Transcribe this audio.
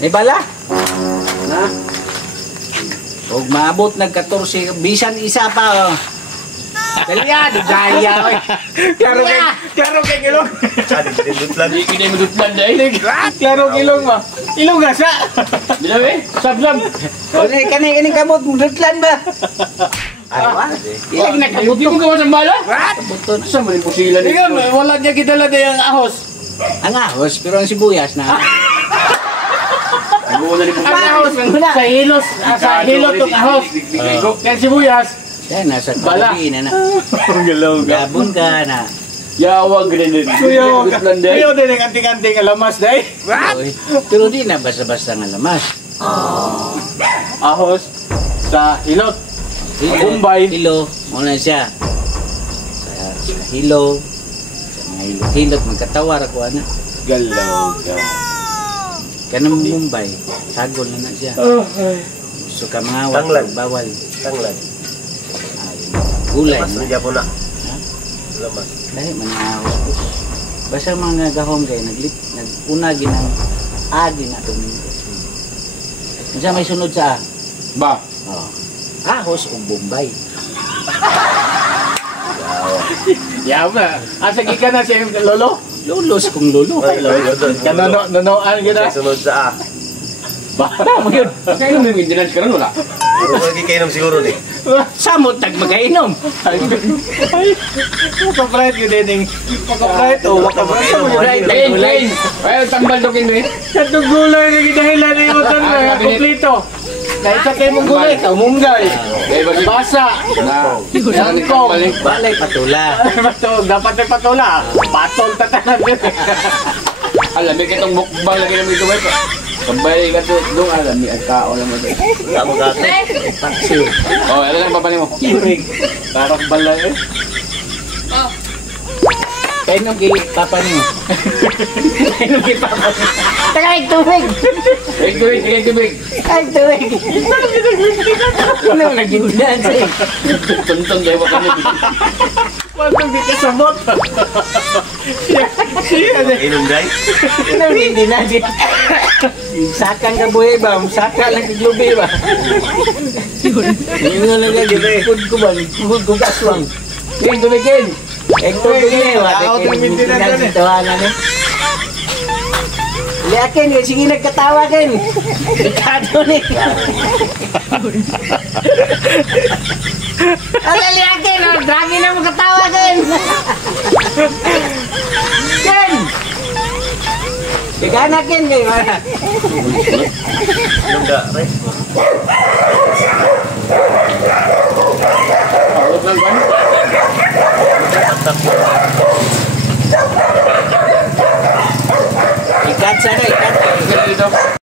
May bala? Na? Huwag maabot nag-14, bisan isa pa, oh. Dali yan, daya, oy. Klaro kay ilong. Hindi kita yung madutlan dahil. Klaro kay ilong ba? Ilong nga sa. Bilang eh, sablam. O, kaning kamot, dutlan ba? Arawa? Ilang Hindi nakabuto. mo gawa ng bala? Kabuto. Saan mo rin pusilan Ikaw, wala niya kita lang yung ahos. Ang ahos, pero ang sibuyas na. Nag-uuna rin Ang ahos, sa hilos, sa hilot ng ahos. Yan sibuyas. Yan, nasa Bala. kabutin na. Ang galaw ka. Gabon ka na. Yawag rin din. Kuya, Madutlan dahil. kuya din ang anting-anting alamas dahil. Oy. Pero di na basta-basta nga lamas. Ahos, sa hilot. Hilo, Bombay. Hilo, muna siya. Sa hilo. Sa mga hilot-hilot, magkatawar ako, ana. Galaw ka. Kanang Mumbai, sagol na siya. So ka mga Tanglan. bawal. Tanglan. Gulay Mas na. nagya po na. Ha? Lamas. Dahil manahos po. Basta mga gahom kayo, nagpunagi ng adi na tumingo. Masa may sunod sa Ba? oh. Ahos o Bombay. Yaw na. Asa ka na siya yung lolo? Lulos kung lulo. Ay, lalo doon. Nanonoan ka na. Kaya sunod sa Bata mo yun. Kaya nung may maintenance ka rin wala? Puro magkikainom siguro ni. Samot tag magainom. Ay, makabright yun din. Makabright o makabright. Kain! Ay, tambal dokin mo eh. Katong gulay na ginahilan na yung utan mo. Komplito. Dahil sa kayo mong gulay, kamunggay. Eh, bakit? Basa. Na. Sangkong. Balay patula. Patol, dapat ay patula. Patol tatanan yun. Alam, may kitong mukbang lagi namin ito ba? Kambay ka doon, alam, may agkao naman doon. Wala mo gato. Paksiw. Oh, ano lang papanin mo? Kirig. Parang bala eh. Kayo nung kay papa niyo. Kayo nung kay papa niyo. Tagay tubig. Tubig, tubig. Ay tubig. Ano naging dance eh. Tuntun kayo baka nito. Patong di kasabot. Siya na. Inom dahil. Ano hindi na din. Sakang ka buhay ba? Saka lang kaglubi ba? Yung lang lagi. Food ko ba? Food ko kaswang. Ken, tubig, Ken. Tubig eh. Ako Wala din kayo maintenance hindi tawanan eh. Liakin, sige nagkatawa kin. Ikado ni. Ala liakin, oh, grabe na magkatawa kin. Ken! Bigana kin kayo. Inom ka, Ray. Pawag lang ba? Ikat sana, ikat. Ikat dito.